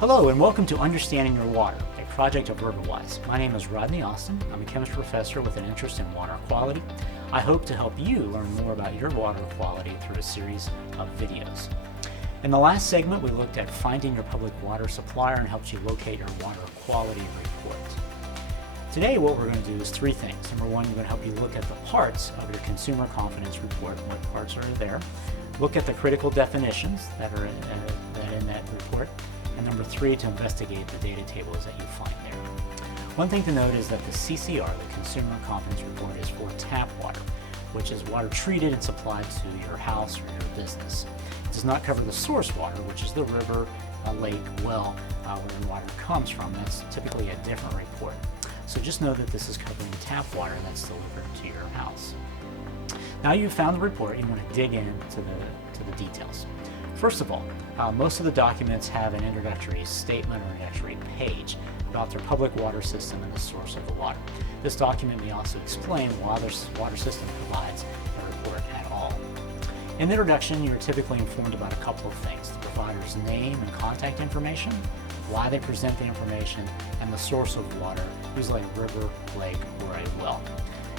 Hello and welcome to Understanding Your Water, a project of RiverWise. My name is Rodney Austin. I'm a chemistry professor with an interest in water quality. I hope to help you learn more about your water quality through a series of videos. In the last segment, we looked at finding your public water supplier and helped you locate your water quality report. Today, what we're going to do is three things. Number one, we're going to help you look at the parts of your consumer confidence report, what parts are there. Look at the critical definitions that are in that report. And number three, to investigate the data tables that you find there. One thing to note is that the CCR, the Consumer Confidence Report, is for tap water, which is water treated and supplied to your house or your business. It does not cover the source water, which is the river, lake, well, where the water comes from. That's typically a different report. So just know that this is covering tap water that's delivered to your house. Now you've found the report, you want to dig into the details. First of all, most of the documents have an introductory statement or introductory page about their public water system and the source of the water. This document may also explain why their water system provides a report at all. In the introduction, you are typically informed about a couple of things: the provider's name and contact information, why they present the information, and the source of water, usually a river, lake, or a well.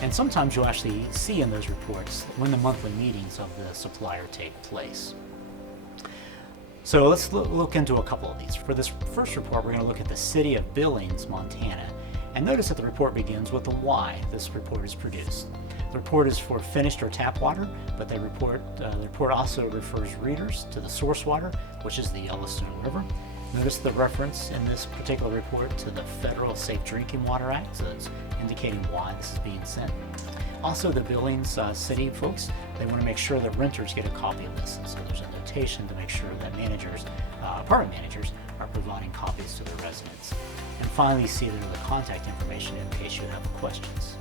And sometimes you'll actually see in those reports when the monthly meetings of the supplier take place. So let's look into a couple of these. For this first report, we're going to look at the city of Billings, Montana. And notice that the report begins with the why this report is produced. The report is for finished or tap water, but the report also refers readers to the source water, which is the Yellowstone River. Notice the reference in this particular report to the Federal Safe Drinking Water Act, so it's indicating why this is being sent. Also, the Billings city folks, they want to make sure that renters get a copy of this, and so there's a notation to make sure that managers, apartment managers, are providing copies to their residents. And finally, you see there the contact information in case you have questions.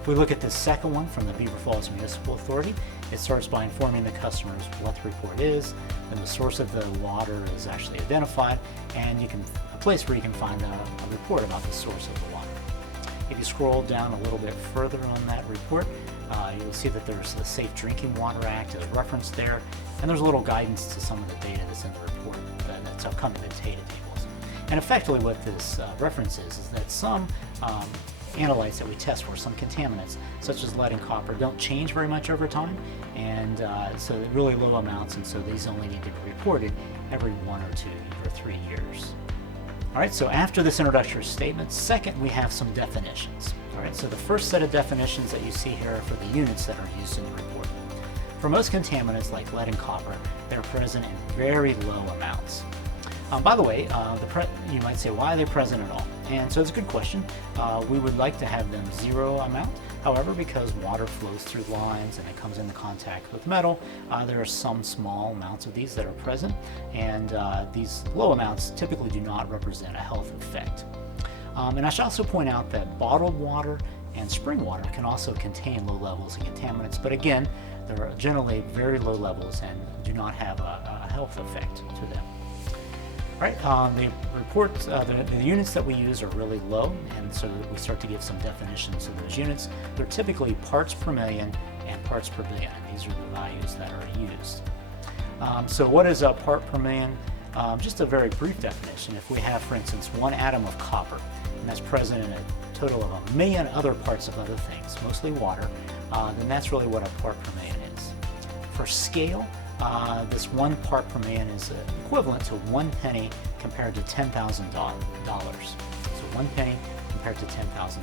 If we look at the second one from the Beaver Falls Municipal Authority, it starts by informing the customers what the report is, then the source of the water is actually identified, and a place where you can find a report about the source of the water. If you scroll down a little bit further on that report, you'll see that there's the Safe Drinking Water Act is referenced there, and there's a little guidance to some of the data that's in the report that's upcoming the data tables. And effectively what this reference is that some analytes that we test for, some contaminants, such as lead and copper, don't change very much over time, and so they're really low amounts, and so these only need to be reported every 1 or 2 or 3 years. All right, so after this introductory statement, second, we have some definitions. All right, so the first set of definitions that you see here are for the units that are used in the report. For most contaminants like lead and copper, they're present in very low amounts. By the way, you might say, why are they present at all? And so it's a good question. We would like to have them zero amount. However, because water flows through lines and it comes into contact with metal, there are some small amounts of these that are present, and these low amounts typically do not represent a health effect. And I should also point out that bottled water and spring water can also contain low levels of contaminants, but again, they're generally very low levels and do not have a health effect to them. Right, the reports, the units that we use are really low, and so we start to give some definitions of those units. They're typically parts per million and parts per billion. These are the values that are used. So what is a part per million? Just a very brief definition. If we have, for instance, 1 atom of copper, and that's present in a total of 1 million other parts of other things, mostly water, then that's really what a part per million is. For scale, this 1 part per million is equivalent to 1 penny compared to $10,000. So 1 penny compared to $10,000.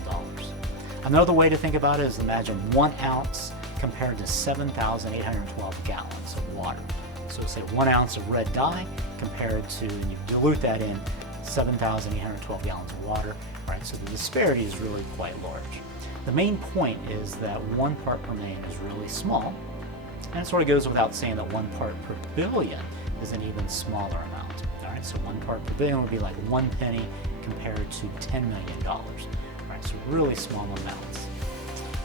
Another way to think about it is imagine 1 ounce compared to 7,812 gallons of water. So say 1 ounce of red dye compared to, and you dilute that in, 7,812 gallons of water. Right, so the disparity is really quite large. The main point is that 1 part per million is really small. And it sort of goes without saying that 1 part per billion is an even smaller amount. All right, so 1 part per billion would be like 1 penny compared to $10 million. All right, so really small amounts.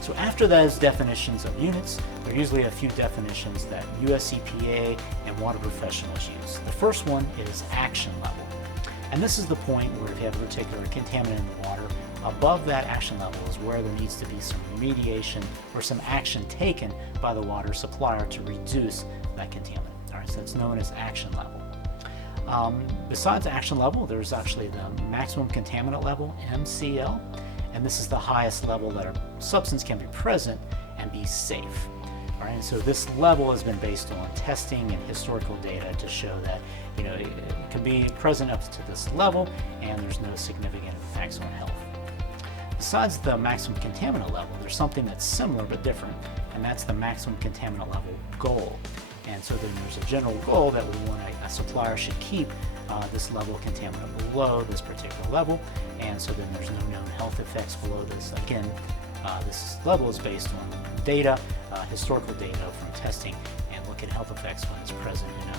So after those definitions of units, there are usually a few definitions that US EPA and water professionals use. The first one is action level. And this is the point where if you have a particular contaminant in the water, above that action level is where there needs to be some remediation or some action taken by the water supplier to reduce that contaminant. All right, so it's known as action level. Besides the action level, there's actually the maximum contaminant level, MCL, and this is the highest level that a substance can be present and be safe. All right, and so this level has been based on testing and historical data to show that it can be present up to this level and there's no significant impacts on health. Besides the maximum contaminant level, there's something that's similar but different, and that's the maximum contaminant level goal. And so then there's a general goal that we want a supplier should keep this level of contaminant below this particular level, and so then there's no known health effects below this. Again, this level is based on data, historical data from testing, and look at health effects when it's present in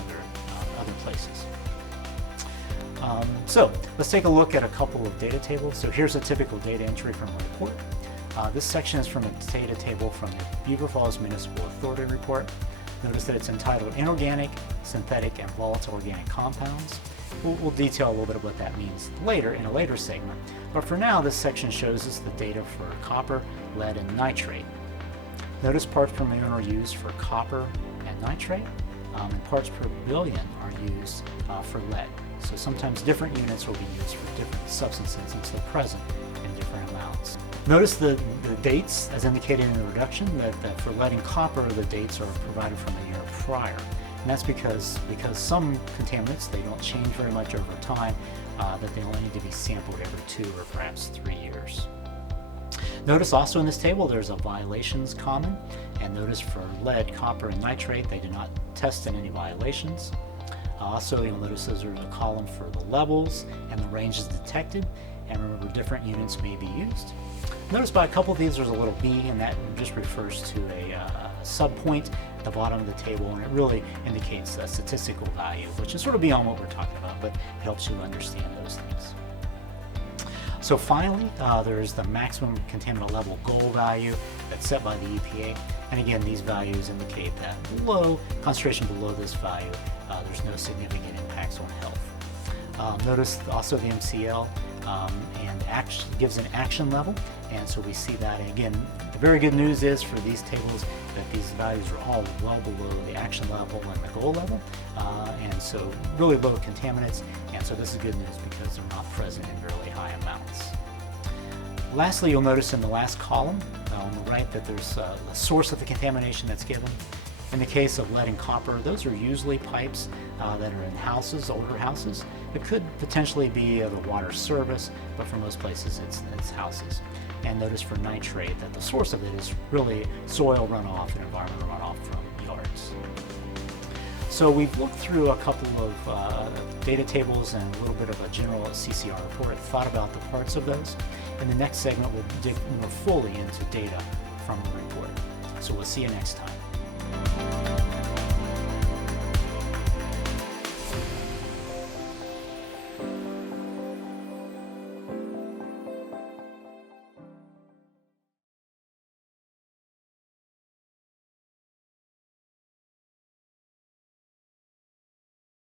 other places. So let's take a look at a couple of data tables. So here's a typical data entry from a report. This section is from a data table from the Beaver Falls Municipal Authority report. Notice that it's entitled Inorganic, Synthetic, and Volatile Organic Compounds. We'll detail a little bit of what that means later in a later segment, but for now this section shows us the data for copper, lead, and nitrate. Notice parts per million are used for copper and nitrate, and parts per billion are used for lead. So sometimes different units will be used for different substances since they're present in different amounts. Notice the dates as indicated in the reduction, that for lead and copper the dates are provided from the year prior. And that's because some contaminants, they don't change very much over time, that they only need to be sampled every 2 or perhaps 3 years. Notice also in this table there's a violations common, and notice for lead, copper, and nitrate they do not test in any violations. Also, you'll notice there's a column for the levels and the ranges detected, and remember different units may be used. Notice by a couple of these there's a little B, and that just refers to a subpoint at the bottom of the table, and it really indicates a statistical value, which is sort of beyond what we're talking about, but it helps you understand those things. So finally, there's the maximum contaminant level goal value that's set by the EPA, and again these values indicate that concentration below this value, there's no significant impacts on health. Notice also the MCL gives an action level, and so we see that. And again, the very good news is for these tables that these values are all well below the action level and the goal level, and so really low contaminants, and so this is good news because they're not present in really high amounts. Lastly, you'll notice in the last column on the right that there's the source of the contamination that's given. In the case of lead and copper, those are usually pipes that are in houses, older houses. It could potentially be the water service, but for most places it's houses. And notice for nitrate that the source of it is really soil runoff and environmental runoff from yards. So we've looked through a couple of data tables and a little bit of a general CCR report, thought about the parts of those. In the next segment, we'll dig more fully into data from the report. So we'll see you next time.